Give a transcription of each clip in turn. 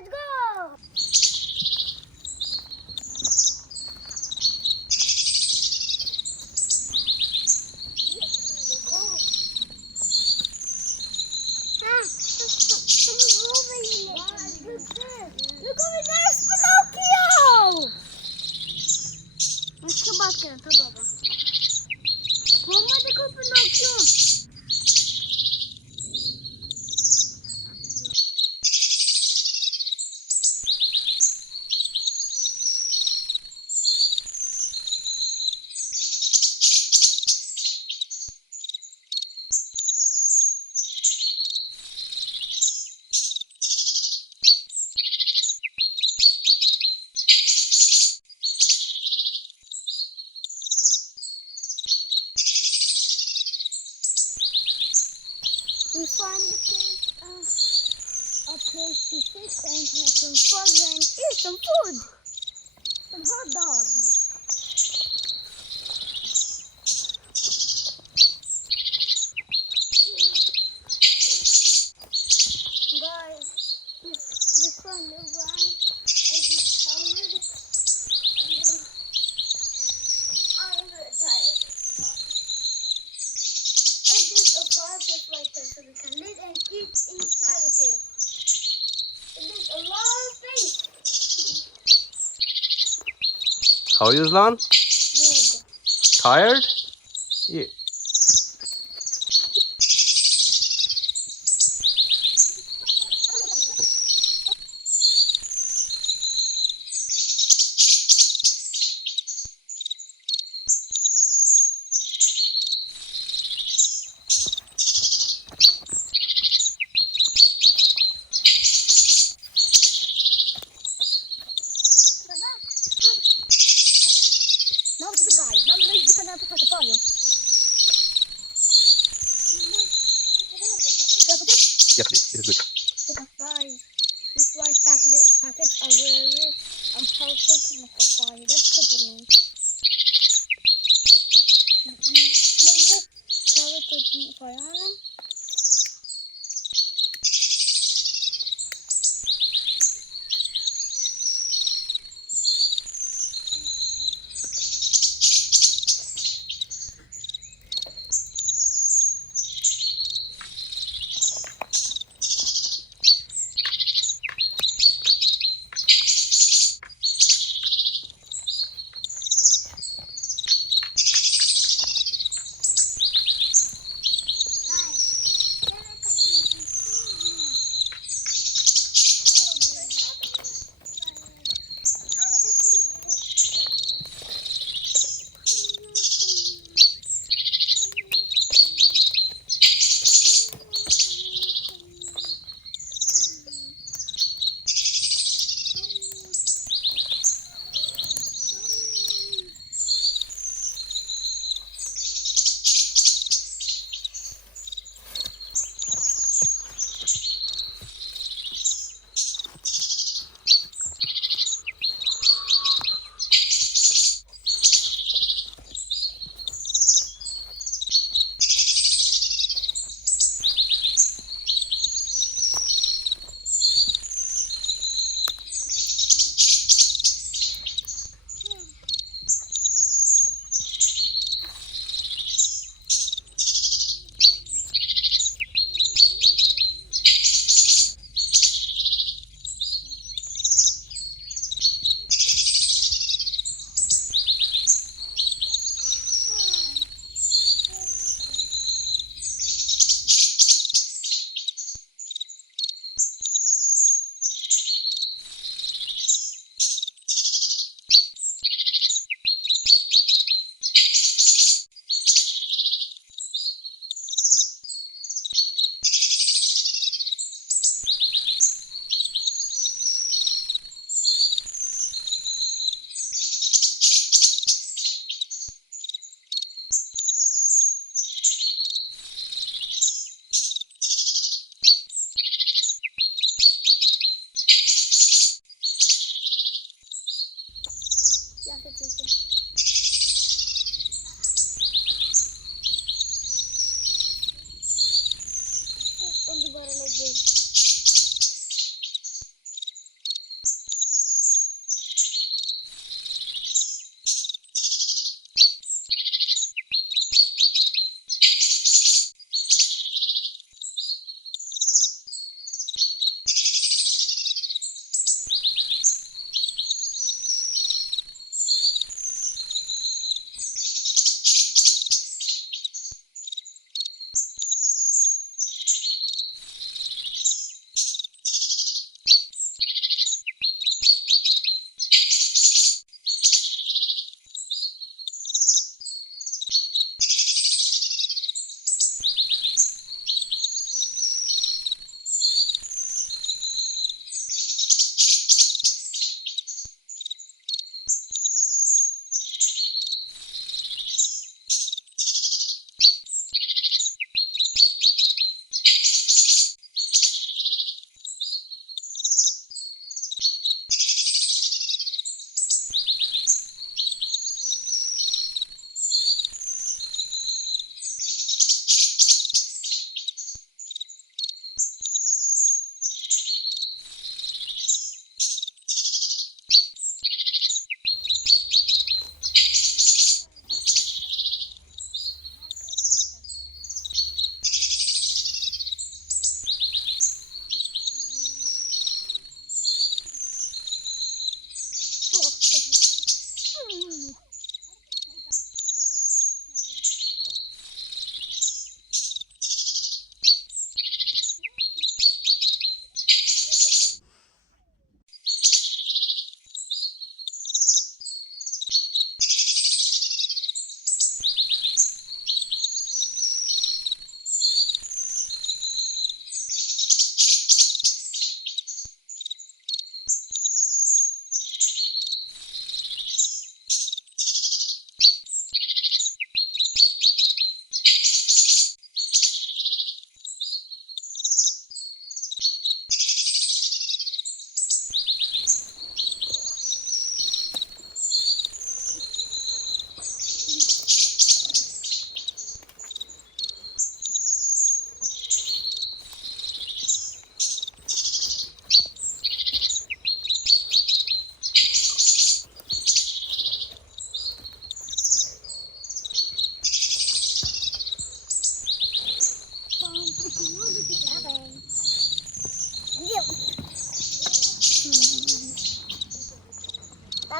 let's go! Look over there's Pinocchio! Jag ska bara skratta, baba. Kommer det kom Pinocchio? We find the place, a place to sit and have some fun and eat some food. Some hot dogs. Guys, this fun little ride. I just tired. And then I'm very tired. And there's a fireplace right there so we can live and eat inside of here. And there's a lot of things. How are you, Zlan? Good. Tired? Yeah. Now it's the guy. Now we can have to put the fire. Yes, please. It is good. Because guys, these rice packets are very helpful to make a fire. That's what it means. Look, shall we put fire on them?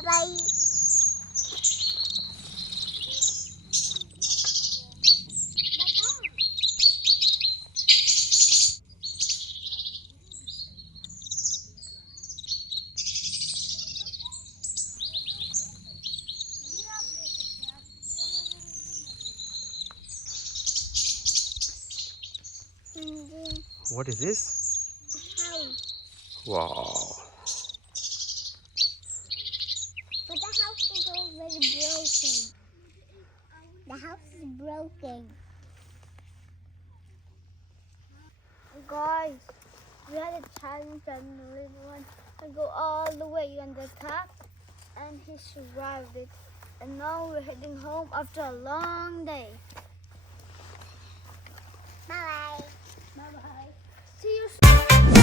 Bye-bye. What is this? House. Wow. But the house is already broken. The house is broken. Guys, we had a challenge and the little one to go all the way on the top, and he survived it. And now we're heading home after a long day. Bye bye. Bye bye. See you soon.